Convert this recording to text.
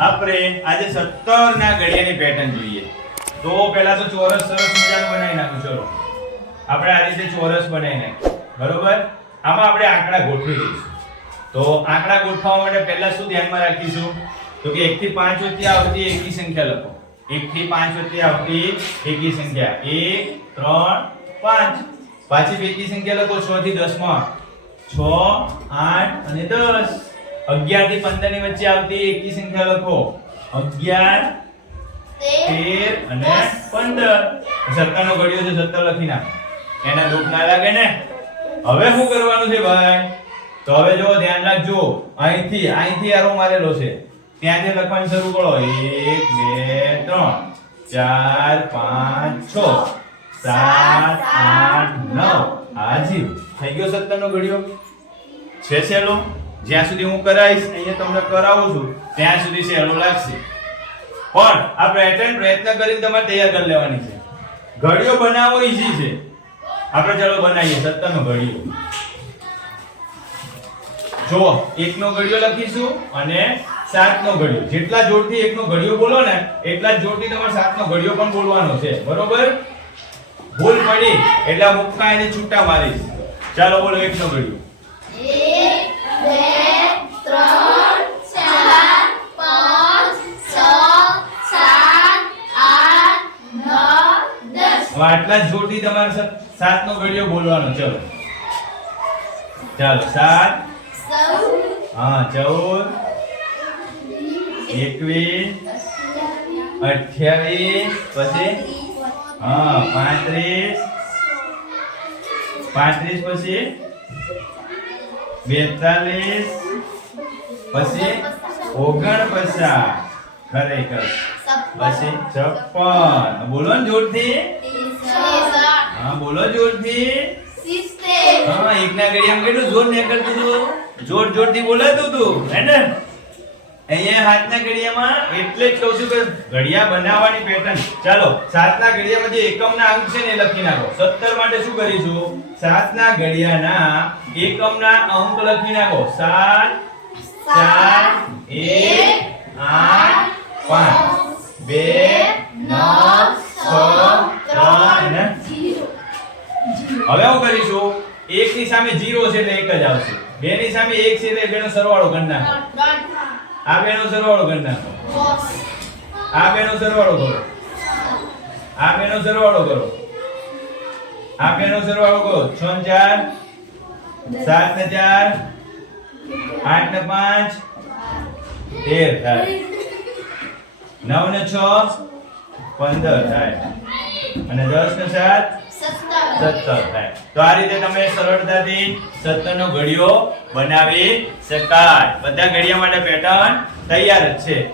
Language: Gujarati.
આપણે આજે 17 ના ઘડિયાની પેટર્ન જોઈએ. તો પહેલા તો ચોરસ સરસ મજાનું બનાવી નાખું, ચલો. આપણે આ રીતે ચોરસ બનાવી નાખીએ બરોબર? આમાં આપણે આંકડા ગોઠવી દઈશું. તો આંકડા ગોઠવવા માટે પહેલા શું ધ્યાનમાં રાખીશું? તો કે 1 થી 5 વચ્ચે આવતી એકી સંખ્યા લખો. 1 થી 5 વચ્ચે આવતી એકી સંખ્યા. 1 3 5 પાછી બેકી સંખ્યા લખો 6 થી 10 માં 6 8 અને 10 11 થી 15 ની વચ્ચે આવતી એકી સંખ્યા લખો. 11 તેર અને પંદર. સત્તર નો ઘડ્યો છે, સત્તર લખી નાખ. એના દુઃખ ના લાગે ને? હવે શું કરવાનું છે ભાઈ? તો હવે જો ધ્યાન રાખજો. અહીંથી અહીંથી આરો મારેલો છે. ત્યાંથી લખવાનું શરૂ કરો. એક, બે, ત્રણ. ચાર, પાંચ, છ. સાત, આઠ, નવ. હાજી. થઈ ગયો સત્તર નો ઘડિયો? છે સહેલો જ્યાં સુધી હું કરાવીશ, અહીંયા તમને કરાવું છું, ત્યાં સુધી સહેલું લાગશે. પણ આ પેટર્ન પ્રયત્ન કરીને તમારે તૈયાર કરી લેવાની છે. ઘડીઓ બનાવવો ઈઝી છે. આપણે ચાલો બનાવીએ સત્તર નો ઘડીઓ. જો એક નો ઘડિયો લખીશું અને સાત નો ઘડિયો જેટલા જોડથી એક નો ઘડિયો બોલો ને, એટલા જ જોડથી તમારે સાત નો ઘડિયો પણ બોલવાનો છે. બરોબર? ભૂલ પડી, એટલે મુક્કા એને છૂટા મારીશ. ચાલો બોલો એક નો આટલા જ જોડથી તમારે સાત નો ઘડિયો બોલવાનો. ચલો. ચાલો, સાત. હા, ચૌદ. એકવીસ. અઠ્યાવીસ. પછી? હા, પાંત્રીસ. પાંત્રીસ પછી? બેતાલીસ. પછી? ઓગણપચાસ. ખરેખર. પછી છપ્પન. બોલો ને જોરથી. હા, બોલો જોરથી. હા, એકના ઘડિયામાં કેટલું જોર નીકળતું હતું? જોર જોરથી બોલાતું હતું, હે ને? અહીંયા હાથના ઘડિયામાં એટલે જ કહું છું કે ઘડિયા બનાવવાની પેટર્ન ચાલો, સાતના ઘડિયામાં જે એકમના અંક છે ને લખી નાખો. 17 માટે શું કરીશું? સાતના ઘડિયાના એકમના અંક લખી નાખો. 7 4 1 8 5 2 9 6 3 અને હવે શું કરીશું એક ની સામે 0 છે એટલે 1 જ આવશે. બે ની સામે 1 છે એટલે બેનો સરવાળો કરી નાખો. આ બેનો સરવાળો કરી નાખો. આ બેનો સરવાળો કરો. આ બેનો સરવાળો કરો. આ બેનો સરવાળો કરો. 6 4 7 ને 4 8 ને 5 13 થાય. 9 ને 6 15 થાય. અને 10 ને 7 સત્તર થાય. તો આ રીતે તમે સરળતાથી સત્તર નો ઘડિયો બનાવી શકાય. બધા ઘડિયા માટે પેટર્ન તૈયાર જ છે.